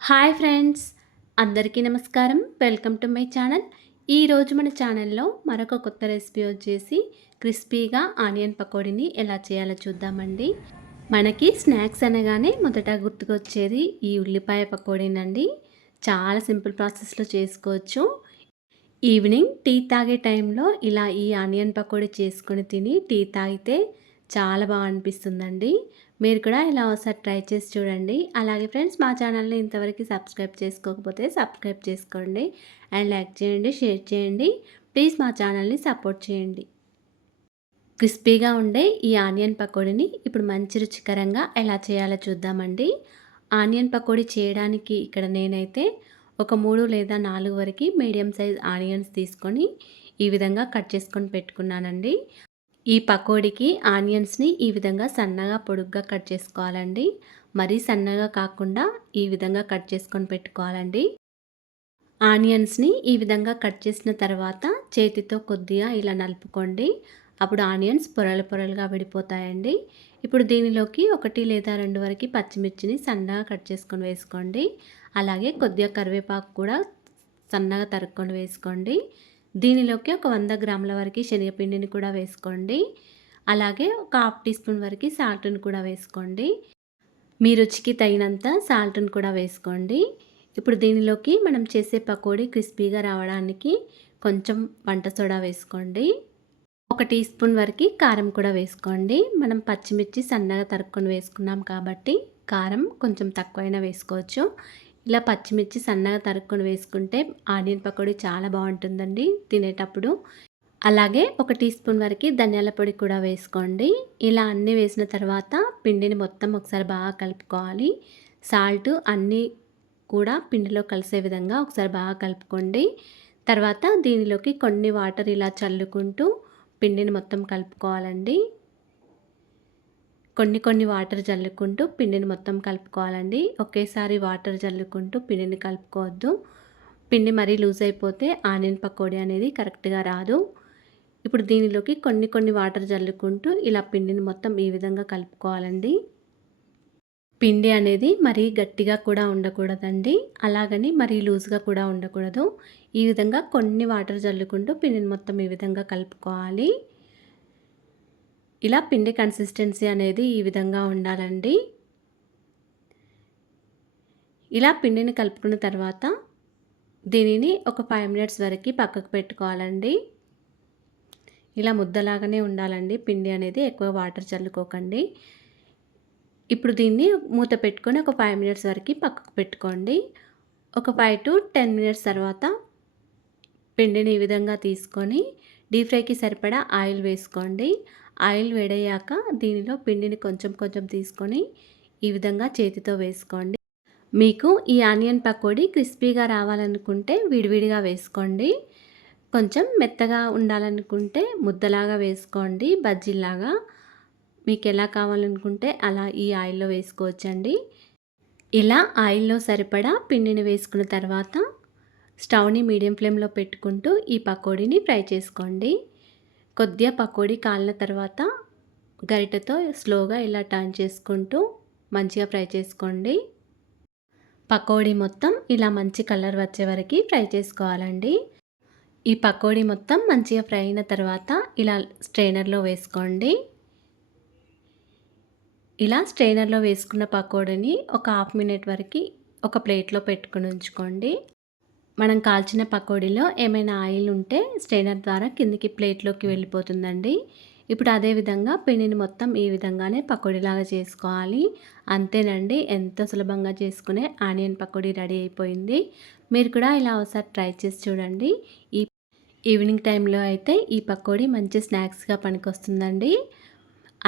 Hi friends, అందరికీ నమస్కారం. Welcome to my channel. ఈరోజు మన ఛానల్లో మరొక కొత్త రెసిపీ వచ్చేసి క్రిస్పీగా ఆనియన్ పకోడీని ఎలా చేయాలో చూద్దామండి. మనకి స్నాక్స్ అనగానే మొదట గుర్తుకొచ్చేది ఈ ఉల్లిపాయ పకోడీనండి. చాలా సింపుల్ ప్రాసెస్లో చేసుకోవచ్చు. ఈవినింగ్ టీ తాగే టైంలో ఇలా ఈ ఆనియన్ పకోడీ చేసుకొని తిని టీ తాగితే చాలా బాగా అనిపిస్తుందండి. మీరు కూడా ఇలా ఒకసారి ట్రై చేసి చూడండి. అలాగే ఫ్రెండ్స్, మా ఛానల్ని ఇంతవరకు సబ్స్క్రైబ్ చేసుకోకపోతే సబ్స్క్రైబ్ చేసుకోండి అండ్ లైక్ చేయండి, షేర్ చేయండి. ప్లీజ్ మా ఛానల్ని సపోర్ట్ చేయండి. క్రిస్పీగా ఉండే ఈ ఆనియన్ పకోడీని ఇప్పుడు మంచి రుచికరంగా ఎలా చేయాలో చూద్దామండి. ఆనియన్ పకోడీ చేయడానికి ఇక్కడ నేనైతే ఒక 3 లేదా 4 వరకు మీడియం సైజ్ ఆనియన్స్ తీసుకొని ఈ విధంగా కట్ చేసుకొని పెట్టుకున్నానండి. ఈ పకోడీకి ఆనియన్స్ని ఈ విధంగా సన్నగా పొడుగ్గా కట్ చేసుకోవాలండి. మరీ సన్నగా కాకుండా ఈ విధంగా కట్ చేసుకొని పెట్టుకోవాలండి. ఆనియన్స్ని ఈ విధంగా కట్ చేసిన తర్వాత చేతితో కొద్దిగా ఇలా నలుపుకోండి. అప్పుడు ఆనియన్స్ పొరలు పొరలుగా విడిపోతాయండి. ఇప్పుడు దీనిలోకి 1 లేదా 2 వరకు పచ్చిమిర్చిని సన్నగా కట్ చేసుకొని వేసుకోండి. అలాగే కొద్దిగా కరివేపాకు కూడా సన్నగా తరుక్కొని వేసుకోండి. దీనిలోకి ఒక 100 గ్రాముల వరకు శనగపిండిని కూడా వేసుకోండి. అలాగే ఒక హాఫ్ టీ స్పూన్ వరకు సాల్ట్ని కూడా వేసుకోండి. మీ రుచికి తగినంత సాల్ట్ని కూడా వేసుకోండి. ఇప్పుడు దీనిలోకి మనం చేసే పకోడీ క్రిస్పీగా రావడానికి కొంచెం వంట సోడా వేసుకోండి. 1 టీ స్పూన్ వరకు కారం కూడా వేసుకోండి. మనం పచ్చిమిర్చి సన్నగా తరుక్కొని వేసుకున్నాం కాబట్టి కారం కొంచెం తక్కువైనా వేసుకోవచ్చు. ఇలా పచ్చిమిర్చి సన్నగా తరుక్కొని వేసుకుంటే ఆనియన్ పకోడీ చాలా బాగుంటుందండి తినేటప్పుడు. అలాగే 1 టీ స్పూన్ వరకు ధనియాల పొడి కూడా వేసుకోండి. ఇలా అన్నీ వేసిన తర్వాత పిండిని మొత్తం ఒకసారి బాగా కలుపుకోవాలి. సాల్ట్ అన్నీ కూడా పిండిలో కలిసే విధంగా ఒకసారి బాగా కలుపుకోండి. తర్వాత దీనిలోకి కొన్ని వాటర్ ఇలా చల్లుకుంటూ పిండిని మొత్తం కలుపుకోవాలండి. కొన్ని వాటర్ జల్లుకుంటూ పిండిని మొత్తం కలుపుకోవాలండి. ఒకేసారి వాటర్ జల్లుకుంటూ పిండిని కలుపుకోవద్దు. పిండి మరీ లూజ్ అయిపోతే ఆనియన్ పకోడీ అనేది కరెక్ట్గా రాదు. ఇప్పుడు దీనిలోకి కొన్ని వాటర్ జల్లుకుంటూ ఇలా పిండిని మొత్తం ఈ విధంగా కలుపుకోవాలండి. పిండి అనేది మరీ గట్టిగా కూడా ఉండకూడదండి, అలాగని మరీ లూజ్గా కూడా ఉండకూడదు. ఈ విధంగా కొన్ని వాటర్ జల్లుకుంటూ పిండిని మొత్తం ఈ విధంగా కలుపుకోవాలి. ఇలా పిండి కన్సిస్టెన్సీ అనేది ఈ విధంగా ఉండాలండి. ఇలా పిండిని కలుపుకున్న తర్వాత దీనిని ఒక 5 మినిట్స్ వరకు పక్కకు పెట్టుకోవాలండి. ఇలా ముద్దలాగానే ఉండాలండి పిండి అనేది, ఎక్కువ వాటర్ చల్లుకోకండి. ఇప్పుడు దీన్ని మూత పెట్టుకొని ఒక 5 మినిట్స్ వరకు పక్కకు పెట్టుకోండి. ఒక 5 to 10 మినిట్స్ తర్వాత పిండిని ఈ విధంగా తీసుకొని డీప్ ఫ్రైకి సరిపడా ఆయిల్ వేసుకోండి. ఆయిల్ వేడయ్యాక దీనిలో పిండిని కొంచెం తీసుకొని ఈ విధంగా చేతితో వేసుకోండి. మీకు ఈ ఆనియన్ పకోడీ క్రిస్పీగా రావాలనుకుంటే విడివిడిగా వేసుకోండి. కొంచెం మెత్తగా ఉండాలనుకుంటే ముద్దలాగా వేసుకోండి, బజ్జీలాగా. మీకు ఎలా కావాలనుకుంటే అలా ఈ ఆయిల్లో వేసుకోవచ్చండి. ఇలా ఆయిల్లో సరిపడా పిండిని వేసుకున్న తర్వాత స్టవ్ని మీడియం ఫ్లేమ్లో పెట్టుకుంటూ ఈ పకోడీని ఫ్రై చేసుకోండి. కొద్దిగా పకోడీ కాలిన తర్వాత గరిటెతో స్లోగా ఇలా టర్న్ చేసుకుంటూ మంచిగా ఫ్రై చేసుకోండి. పకోడీ మొత్తం ఇలా మంచి కలర్ వచ్చే వరకు ఫ్రై చేసుకోవాలండి. ఈ పకోడీ మొత్తం మంచిగా ఫ్రై అయిన తర్వాత ఇలా స్ట్రైనర్లో వేసుకోండి. ఇలా స్ట్రైనర్లో వేసుకున్న పకోడీని ఒక హాఫ్ మినిట్ వరకు ఒక ప్లేట్లో పెట్టుకొని ఉంచుకోండి. మనం కాల్చిన పకోడీలో ఏమైనా ఆయిల్ ఉంటే స్ట్రైనర్ ద్వారా కిందికి ప్లేట్లోకి వెళ్ళిపోతుందండి. ఇప్పుడు అదే విధంగా పిండిని మొత్తం ఈ విధంగానే పకోడీలాగా చేసుకోవాలి. అంతేనండి, ఎంతో సులభంగా చేసుకునే ఆనియన్ పకోడీ రెడీ అయిపోయింది. మీరు కూడా ఇలా ఒకసారి ట్రై చేసి చూడండి. ఈ ఈవినింగ్ టైంలో అయితే ఈ పకోడీ మంచి స్నాక్స్గా పనికొస్తుందండి.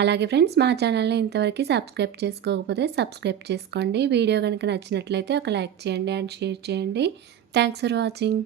అలాగే ఫ్రెండ్స్, మా ఛానల్ని ఇంతవరకు సబ్స్క్రైబ్ చేసుకోకపోతే సబ్స్క్రైబ్ చేసుకోండి. వీడియో కనుక నచ్చినట్లయితే ఒక లైక్ చేయండి అండ్ షేర్ చేయండి. Thanks for watching.